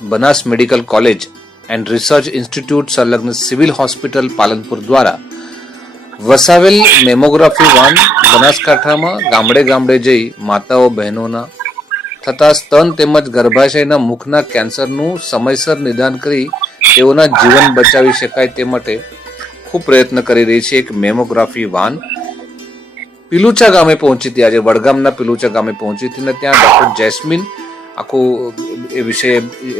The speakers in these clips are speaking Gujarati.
Banas medical college and research institute સંલગ્ન સિવિલ હોસ્પિટલ પાલનપુર દ્વારા વસાવેલ મેમોગ્રાફી વાન બનાસકાંઠામાં ગામડે ગામડે જઈ માતાઓ બહેનોના થતા સ્તન તેમજ ગર્ભાશયના મુખના કેન્સરનું સમયસર નિદાન કરી તેઓના જીવન બચાવી શકાય તે માટે ખૂબ પ્રયત્ન કરી રહી છે. એક મેમોગ્રાફી વાન પિલુચા ગામે પહોંચી હતી. આજે વડગામના પિલુચા ગામે પહોંચી હતી અને ત્યાં ડોક્ટર જેસ્મીન આખું એ વિશે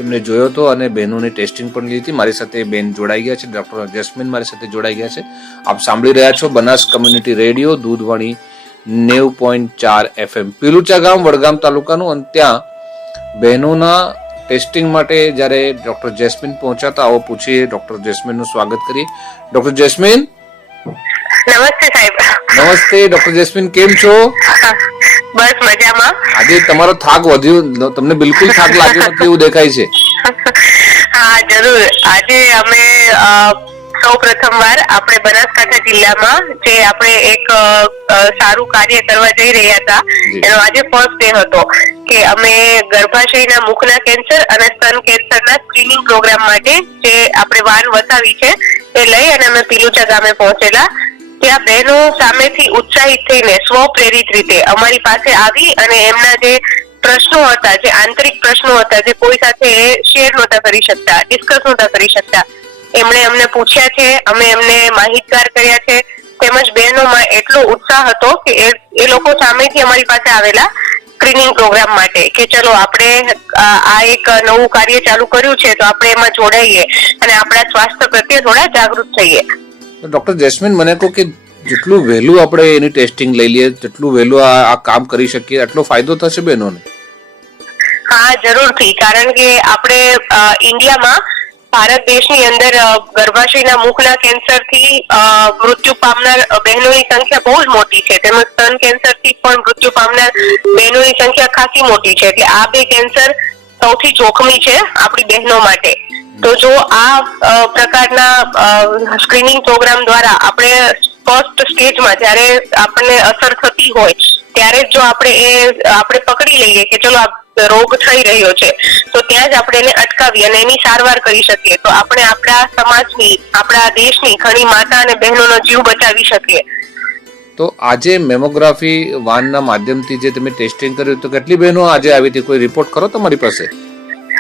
એમને જોયો હતો અને બહેનોની ટેસ્ટિંગ પણ લીધી. મારી સાથે બેન જોડાઈ ગયા છે, ડોક્ટર જેસ્મીન મારી સાથે જોડાઈ ગયા છે. આપ સાંભળી રહ્યા છો Banas community radio દૂધવાણી 90.4 FM Pilucha ગામ વડગામ તાલુકાનું. અને ત્યાં બહેનોના ટેસ્ટિંગ માટે જ્યારે ડોક્ટર જેસ્મીન પહોંચ્યા હતા, આવો પૂછીએ ડોક્ટર જેસ્મીનનું સ્વાગત કરીએ. ડોક્ટર જેસ્મીન, નમસ્તે સાહેબ. નમસ્તે ડોક્ટર જેસ્મીન, કેમ છો? બસ મજામાં. આજે તમારો થાક વધ્યો, તમને બિલકુલ થાક લાગ્યો નથી એવું દેખાય છે. હા જરૂર. આજે અમે સૌ પ્રથમવાર આપણે બનાસકાંઠા જિલ્લામાં જે આપણે એક સારું કાર્ય કરવા જઈ રહ્યા હતા, એનો આજે ફર્સ્ટ ડે હતો કે અમે ગર્ભાશયના મુખના કેન્સર અને સ્તન કેન્સરના સ્ક્રીનિંગ પ્રોગ્રામ માટે જે આપણે વાન વસાવી છે તે લઈ અને અમે પિલુચા ગામે પહોંચેલા. ત્યાં બહેનો સામેથી ઉત્સાહિત થઈને સ્વપ્રેરિત રીતે અમારી પાસે આવી અને એમના જે પ્રશ્નો હતા, જે આંતરિક પ્રશ્નો હતા, જે કોઈ સાથે શેર નહોતા કરી શકતા, ડિસ્કસ નહોતા કરી શકતા, એમણે અમને પૂછ્યા છે, અમે એમને માહિતગાર કર્યા છે. તેમજ બહેનોમાં એટલો ઉત્સાહ હતો કે એ લોકો સામેથી અમારી પાસે આવેલા સ્ક્રીનિંગ પ્રોગ્રામ માટે કે ચલો આપણે આ એક નવું કાર્ય ચાલુ કર્યું છે તો આપણે એમાં જોડાઈએ અને આપણા સ્વાસ્થ્ય પ્રત્યે થોડા જાગૃત થઈએ. ડોક્ટર જેસ્મીન, મને કહો કે જેટલું વહેલું આપણે એની ટેસ્ટિંગ લઈ લઈએ તેટલું વહેલું આ કામ કરી શકીએ, આટલો ફાયદો થશે બહેનોને? હા જરૂરથી. કારણ કે આપણે ઇન્ડિયામાં ભારત દેશની અંદર ગર્ભાશયના મુખના કેન્સરથી મૃત્યુ પામનાર બહેનોની સંખ્યા બહુ જ મોટી છે. તેમજ સ્તન કેન્સરથી પણ મૃત્યુ પામનાર બહેનોની સંખ્યા ખાસી મોટી છે. એટલે આ બે કેન્સર સૌથી જોખમી છે આપણી બહેનો માટે. તો જો આ પ્રકારના સ્ક્રીનિંગ પ્રોગ્રામ દ્વારા આપણે ફર્સ્ટ સ્ટેજમાં જ્યારે આપણને અસર થતી હોય ત્યારે જો આપણે પકડી લઈએ કે ચલો આ રોગ થઈ રહ્યો છે તો ત્યાં જ આપણે એને અટકાવી અને એની સારવાર કરી શકીએ તો આપણે આપણા સમાજની, આપણા દેશની ઘણી માતા અને બહેનોનો જીવ બચાવી શકીએ. તો આજે મેમોગ્રાફી વાનના માધ્યમથી જે તમે ટેસ્ટિંગ કર્યું તો કેટલી બહેનો આજે આવી હતી? કોઈ રિપોર્ટ કરો તમારી પાસે?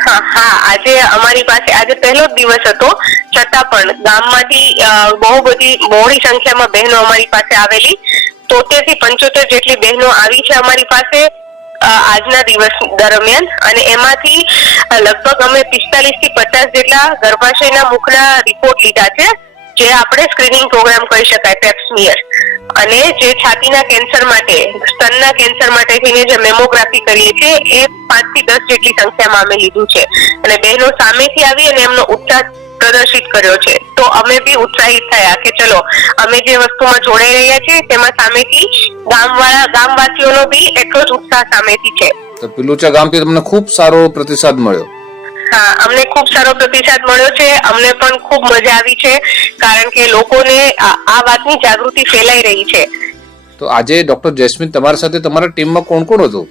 હા, આજે અમારી પાસે આજે પહેલો જ દિવસ હતો, છતાં પણ ગામમાંથી બહુ બધી બહોળી સંખ્યામાં બહેનો અમારી પાસે આવેલી. 73 થી 75 જેટલી બહેનો આવી છે અમારી પાસે આજના દિવસ દરમિયાન. અને એમાંથી લગભગ અમે 45 થી 50 જેટલા ગર્ભાશયના મુખના રિપોર્ટ લીધા છે, જે આપણે સ્ક્રીનિંગ પ્રોગ્રામ કહી શકાય, પેપ્સમિયર. અને જે છાતીના કેન્સર માટે, સ્તનના કેન્સર માટે થઈને જે મેમોગ્રાફી કરીએ છીએ એ 5 થી 10 જેટલી સંખ્યામાં અમે લીધું છે. અને બહેનો સામેથી આવી અને એમનો ઉત્સાહ પ્રદર્શિત કર્યો છે. તો અમે બી ઉત્સાહિત થયા કે ચલો અમે જે વસ્તુમાં જોડાઈ રહ્યા છીએ તેમાં સામેથી ગામવાસીઓનો બી એટલો જ ઉત્સાહ સામેથી છે. તો પિલુચા ગામથી તમને ખૂબ સારો પ્રતિસાદ મળ્યો? હા, અમને ખૂબ સારો પ્રતિસાદ મળ્યો છે. અમને પણ ખૂબ મજા આવી છે કારણ કે લોકોને આ વાતની જાગૃતિ ફેલાઈ રહી છે. તો આજે ડોક્ટર જેસ્મીન, તમારી સાથે તમારા ટીમમાં કોણ કોણ હતું?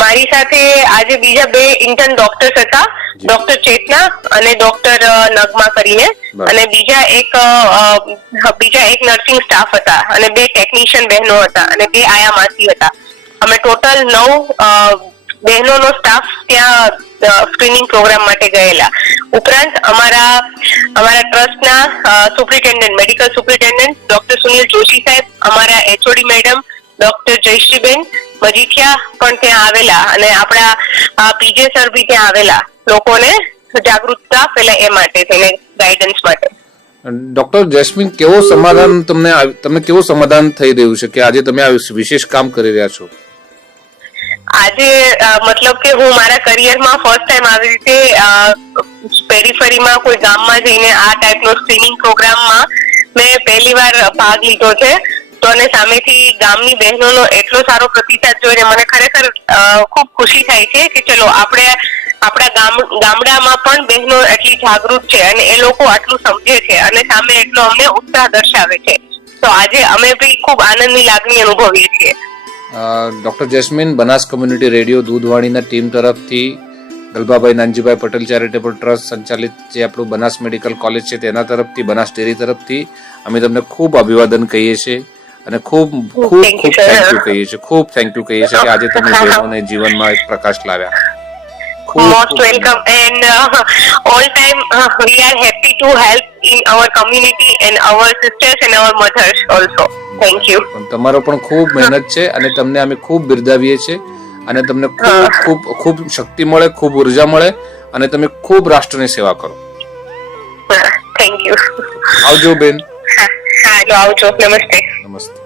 મારી સાથે આજે બીજા 2 ઇન્ટર્ન ડોક્ટર્સ હતા, ડોક્ટર ચેતના અને ડોક્ટર નગમા કરીને, અને બીજા એક નર્સિંગ સ્ટાફ હતા અને 2 ટેકનિશિયન બહેનો હતા અને 2 આયામાસી હતા. અમે ટોટલ 9 બહેનોનો સ્ટાફ ત્યાં સ્ક્રીનિંગ પ્રોગ્રામ માટે ગયેલા. ઉપરાંત અમારા ટ્રસ્ટના superintendent, medical superintendent doctor Sunil Joshi સાહેબ, અમારા એચઓડી મેડમ ડોક્ટર જયશ્રીબેન મજીઠિયા પણ ત્યાં આવેલા અને આપણા પીજે સર બી ત્યાં આવેલા લોકોને જાગૃતતા ફેલાય એ માટે થઈને, ગાઈડન્સ માટે. ડોક્ટર જેસ્મીન, તમને કેવું સમાધાન થઈ રહ્યું છે કે આજે તમે આ વિશેષ કામ કરી રહ્યા છો? આજે મતલબ કે હું મારા કરિયરમાં ફર્સ્ટ ટાઈમ આવી રીતે પેરીફરીમાં કોઈ ગામમાં જઈને આ ટાઈપનો સ્ક્રીનિંગ પ્રોગ્રામમાં મેં પહેલી વાર ભાગ લીધો છે. તો અને સામેથી ગામની બહેનોનો એટલો સારો પ્રતિસાદ જોઈને મને ખરેખર ખૂબ ખુશી થાય છે કે ચલો આપણા ગામડામાં પણ બહેનો એટલી જાગૃત છે અને એ લોકો આટલું સમજે છે અને સામે એટલો અમને ઉત્સાહ દર્શાવે છે. તો આજે અમે બી ખૂબ આનંદની લાગણી અનુભવીએ છીએ. Doctor Jasmine, Banas community radio દૂધવાણીના ટીમ તરફથી ગલબાભાઈ નાનજીભાઈ પટેલ ચેરિટેબલ ટ્રસ્ટ સંચાલિત જે આપણું બનાસ મેડિકલ કોલેજ છે તેના તરફથી, બનાસ ડેરી તરફથી અમે તમને ખૂબ અભિવાદન કહીએ છીએ અને ખૂબ ખૂબ ખૂબ થેન્ક યુ કહીએ છીએ, ખૂબ થેન્ક યુ કહીએ છીએ કે આજે તમે બહેનોને જીવનમાં એક પ્રકાશ લાવ્યા. Most welcome, and all time we are happy to help in our community and our sisters and our mothers also. Thank you. તમારો પણ ખૂબ મહેનત છે અને તમને અમે ખૂબ બિરદાવીએ છીએ અને તમને ખૂબ ખૂબ ખૂબ શક્તિ મળે, ખૂબ ઉર્જા મળે અને તમે ખૂબ રાષ્ટ્રની સેવા કરો. Thank you. આવજો બેન. હા, આવજો. નમસ્તે. નમસ્તે.